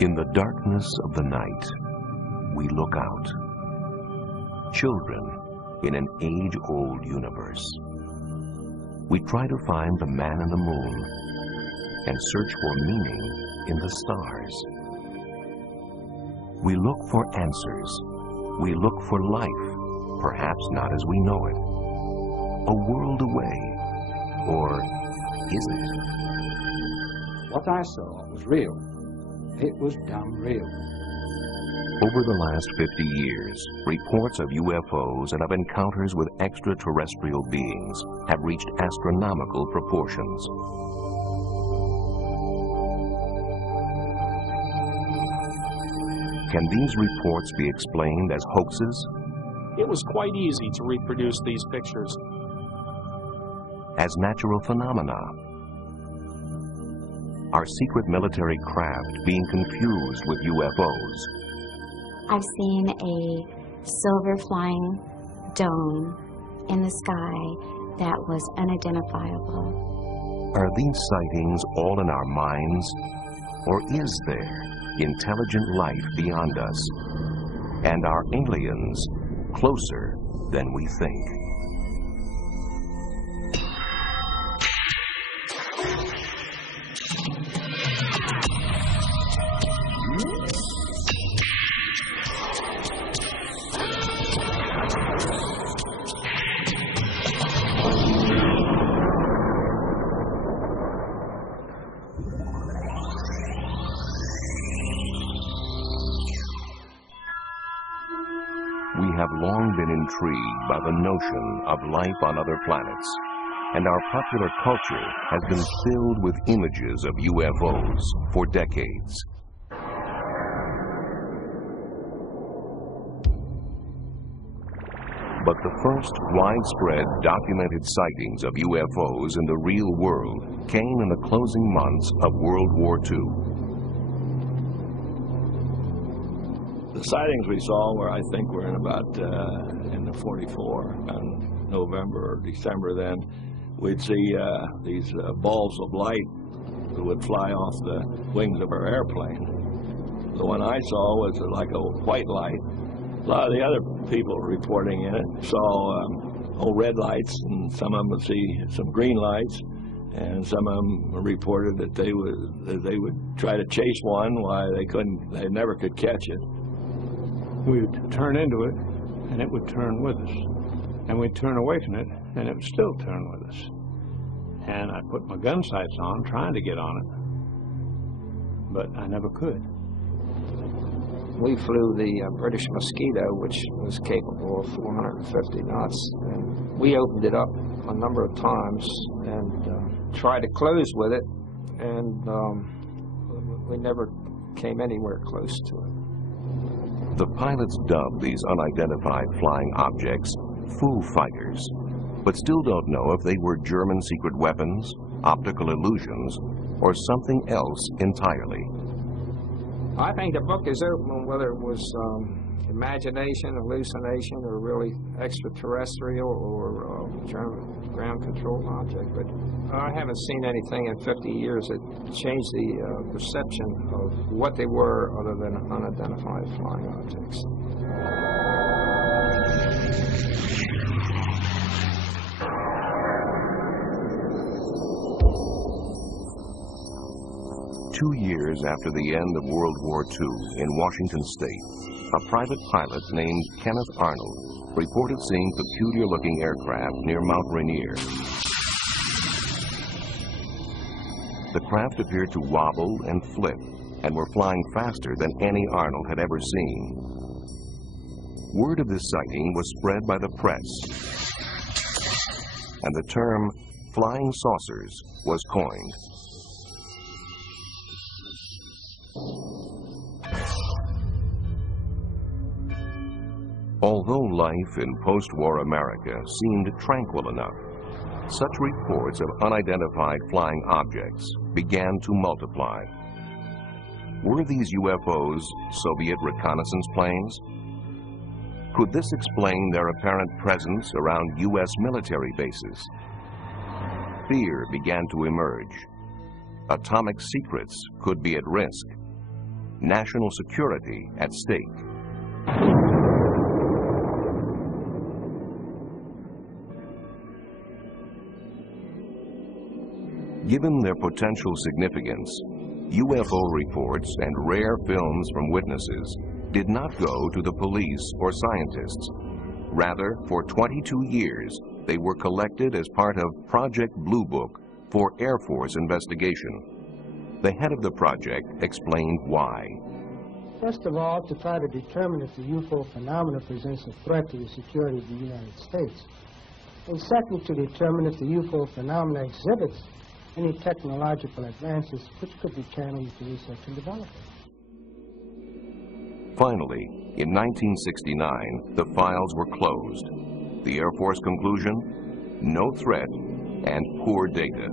In the darkness of the night, we look out. Children in an age-old universe. We try to find the man in the moon and search for meaning in the stars. We look for answers. We look for life, perhaps not as we know it. A world away, or is it? What I saw was real. It was damn real. Over the last 50 years, reports of UFOs and of encounters with extraterrestrial beings have reached astronomical proportions. Can these reports be explained as hoaxes? It was quite easy to reproduce these pictures. As natural phenomena? Are secret military craft being confused with UFOs? I've seen a silver flying dome in the sky that was unidentifiable. Are these sightings all in our minds? Or is there intelligent life beyond us? And are aliens closer than we think? We have long been intrigued by the notion of life on other planets, and our popular culture has been filled with images of UFOs for decades. But the first widespread documented sightings of UFOs in the real world came in the closing months of World War II. The sightings we saw were, I think, were in about in the 44, in November or December. Then we'd see these balls of light that would fly off the wings of our airplane. The one I saw was like a white light. A lot of the other people reporting in it saw red lights, and some of them would see some green lights, and some of them reported that they would try to chase one while they never could catch it. We would turn into it, and it would turn with us. And we'd turn away from it, and it would still turn with us. And I put my gun sights on, trying to get on it, but I never could. We flew the British Mosquito, which was capable of 450 knots. And we opened it up a number of times and tried to close with it, and we never came anywhere close to it. The pilots dubbed these unidentified flying objects Foo Fighters, but still don't know if they were German secret weapons, optical illusions, or something else entirely. I think the book is open on whether it was imagination, hallucination, or really extraterrestrial or German ground control object. But I haven't seen anything in 50 years that changed the perception of what they were other than unidentified flying objects. Two years after the end of World War II in Washington State, a private pilot named Kenneth Arnold reported seeing peculiar-looking aircraft near Mount Rainier. The craft appeared to wobble and flip and were flying faster than any Arnold had ever seen. Word of this sighting was spread by the press, and the term flying saucers was coined. Although life in post-war America seemed tranquil enough, such reports of unidentified flying objects began to multiply. Were these UFOs Soviet reconnaissance planes? Could this explain their apparent presence around U.S. military bases? Fear began to emerge. Atomic secrets could be at risk. national security at stake. Given their potential significance, UFO reports and rare films from witnesses did not go to the police or scientists. Rather, for 22 years, they were collected as part of Project Blue Book for Air Force investigation. The head of the project explained why. First of all, to try to determine if the UFO phenomena presents a threat to the security of the United States. And second, to determine if the UFO phenomena exhibits any technological advances which could be channeled into research and development. Finally, in 1969, the files were closed. The Air Force conclusion? No threat and poor data.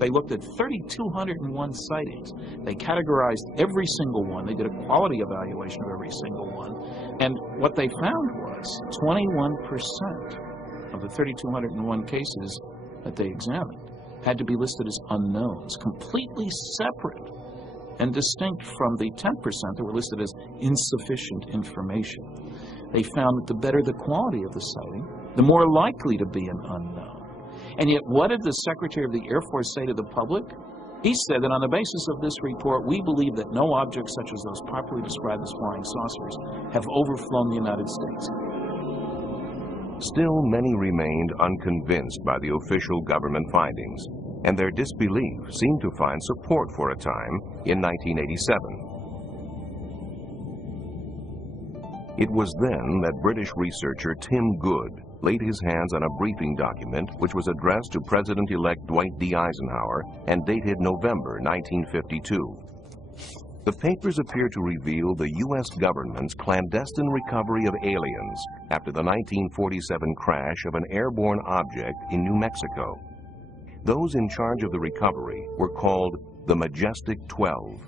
They looked at 3,201 sightings. They categorized every single one. They did a quality evaluation of every single one. And what they found was 21% of the 3,201 cases that they examined had to be listed as unknowns, completely separate and distinct from the 10% that were listed as insufficient information. They found that the better the quality of the sighting, the more likely to be an unknown. And yet, what did the Secretary of the Air Force say to the public? He said that on the basis of this report, we believe that no objects such as those popularly described as flying saucers have overflown the United States. Still, many remained unconvinced by the official government findings, and their disbelief seemed to find support for a time in 1987. It was then that British researcher Tim Good laid his hands on a briefing document which was addressed to President-elect Dwight D. Eisenhower and dated November 1952. The papers appear to reveal the U.S. government's clandestine recovery of aliens after the 1947 crash of an airborne object in New Mexico. Those in charge of the recovery were called the Majestic 12.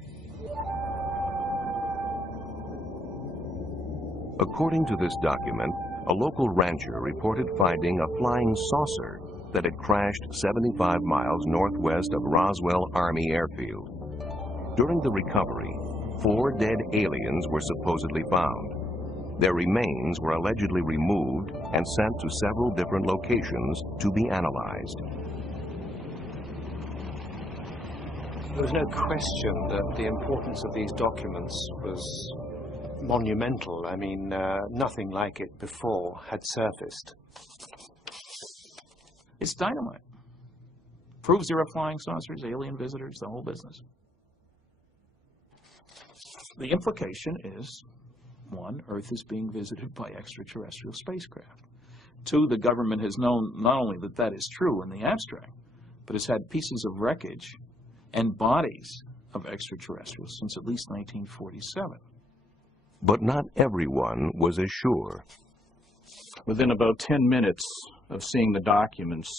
According to this document, a local rancher reported finding a flying saucer that had crashed 75 miles northwest of Roswell Army Airfield. During the recovery, 4 dead aliens were supposedly found. Their remains were allegedly removed and sent to several different locations to be analyzed. There was no question that the importance of these documents was monumental. I mean, nothing like it before had surfaced. It's dynamite. Proves there are flying saucers, alien visitors, the whole business. The implication is, 1, Earth is being visited by extraterrestrial spacecraft. 2, the government has known not only that that is true in the abstract, but has had pieces of wreckage and bodies of extraterrestrials since at least 1947. But not everyone was as sure. Within about 10 minutes of seeing the documents,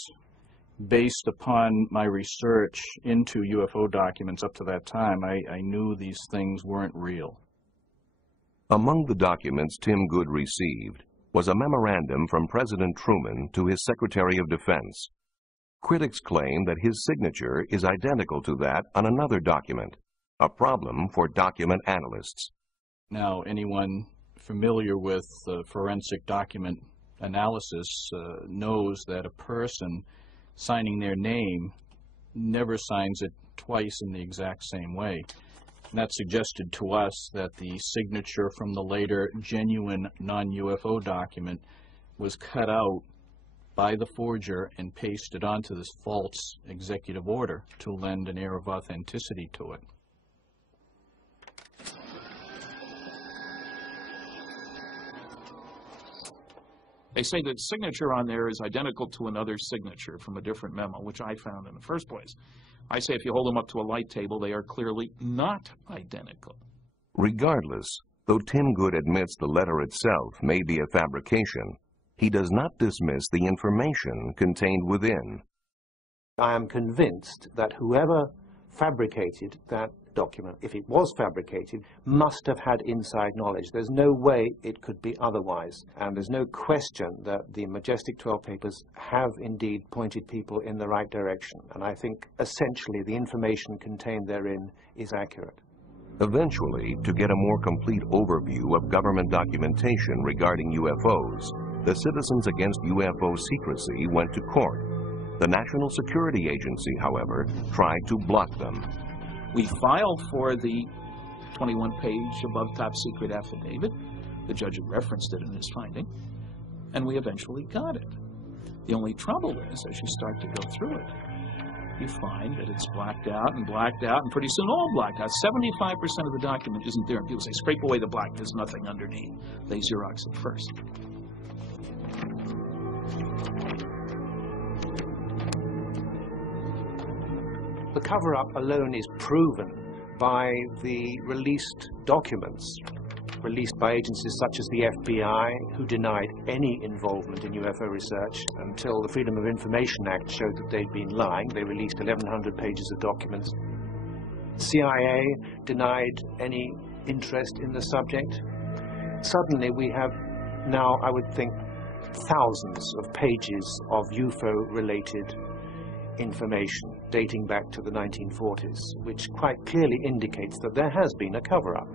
based upon my research into UFO documents up to that time, I knew these things weren't real. Among the documents Tim Good received was a memorandum from President Truman to his Secretary of Defense. Critics claim that his signature is identical to that on another document, a problem for document analysts. Now, anyone familiar with forensic document analysis knows that a person signing their name never signs it twice in the exact same way. And that suggested to us that the signature from the later genuine non-UFO document was cut out by the forger and pasted onto this false executive order to lend an air of authenticity to it. They say that signature on there is identical to another signature from a different memo, which I found in the first place. I say if you hold them up to a light table, they are clearly not identical. Regardless, though Tim Good admits the letter itself may be a fabrication, he does not dismiss the information contained within. I am convinced that whoever fabricated that document, if it was fabricated, must have had inside knowledge. There's no way it could be otherwise. And there's no question that the Majestic 12 papers have indeed pointed people in the right direction. And I think essentially the information contained therein is accurate. Eventually, to get a more complete overview of government documentation regarding UFOs, the Citizens Against UFO Secrecy went to court. The National Security Agency, however, tried to block them. We filed for the 21-page above top secret affidavit. The judge had referenced it in his finding, and we eventually got it. The only trouble is, as you start to go through it, you find that it's blacked out, and pretty soon all blacked out. 75% of the document isn't there, and people say, scrape away the black, there's nothing underneath. They Xerox it first. The cover-up alone is proven by the released documents, released by agencies such as the FBI, who denied any involvement in UFO research until the Freedom of Information Act showed that they'd been lying. They released 1,100 pages of documents. CIA denied any interest in the subject. Suddenly we have now, I would think, thousands of pages of UFO-related information dating back to the 1940s, which quite clearly indicates that there has been a cover-up.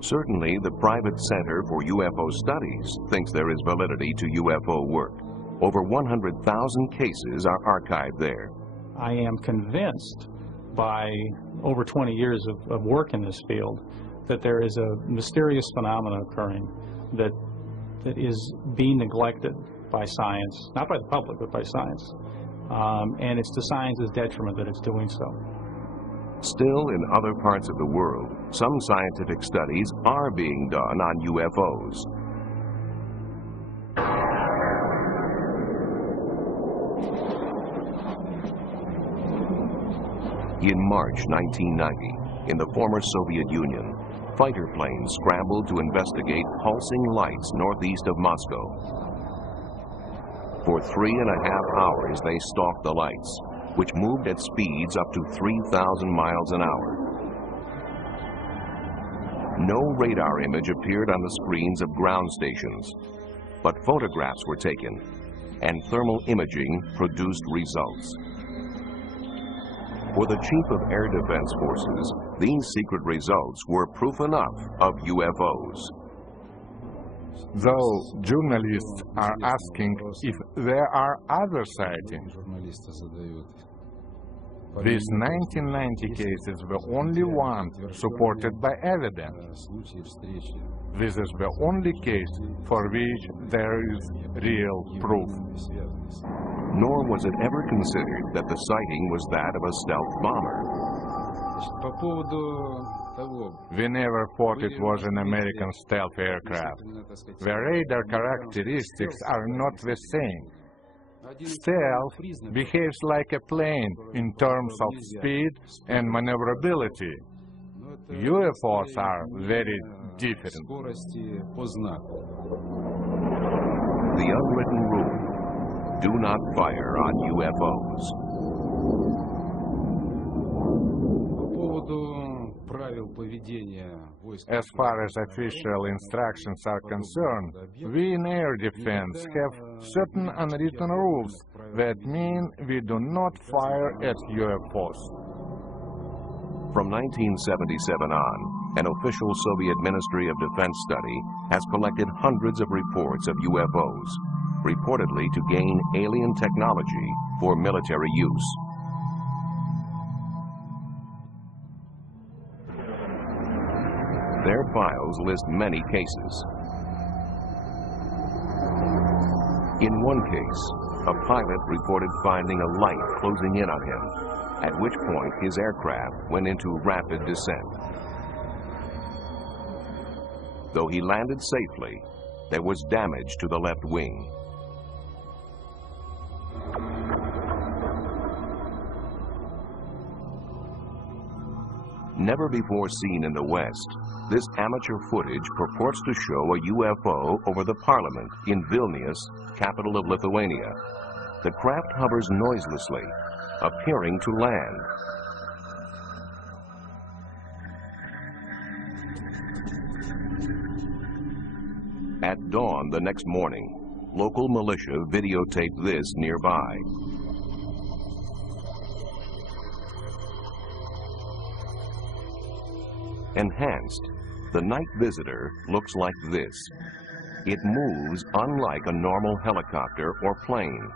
Certainly, the Private Center for UFO Studies thinks there is validity to UFO work. Over 100,000 cases are archived there. I am convinced by over 20 years of work in this field that there is a mysterious phenomenon occurring that is being neglected by science, not by the public, but by science. And it's to science's detriment that it's doing so. Still, in other parts of the world, some scientific studies are being done on UFOs. In March 1990, in the former Soviet Union, fighter planes scrambled to investigate pulsing lights northeast of Moscow. For 3.5 hours, they stalked the lights, which moved at speeds up to 3,000 miles an hour. No radar image appeared on the screens of ground stations, but photographs were taken, and thermal imaging produced results. For the Chief of Air Defense Forces, these secret results were proof enough of UFOs. Though journalists are asking if there are other sightings, these 1990 cases were only one supported by evidence. This is the only case for which there is real proof. Nor was it ever considered that the sighting was that of a stealth bomber. We never thought it was an American stealth aircraft. The radar characteristics are not the same. Stealth behaves like a plane in terms of speed and maneuverability. UFOs are very different. The unwritten rule: do not fire on UFOs. As far as official instructions are concerned, we in air defense have certain unwritten rules that mean we do not fire at UFOs. From 1977 on, an official Soviet Ministry of Defense study has collected hundreds of reports of UFOs, reportedly to gain alien technology for military use. Their files list many cases. In one case, a pilot reported finding a light closing in on him, at which point his aircraft went into rapid descent. Though he landed safely, there was damage to the left wing. Never before seen in the West, this amateur footage purports to show a UFO over the parliament in Vilnius, capital of Lithuania. The craft hovers noiselessly, appearing to land. At dawn the next morning, local militia videotaped this nearby. Enhanced, the night visitor looks like this. It moves unlike a normal helicopter or plane.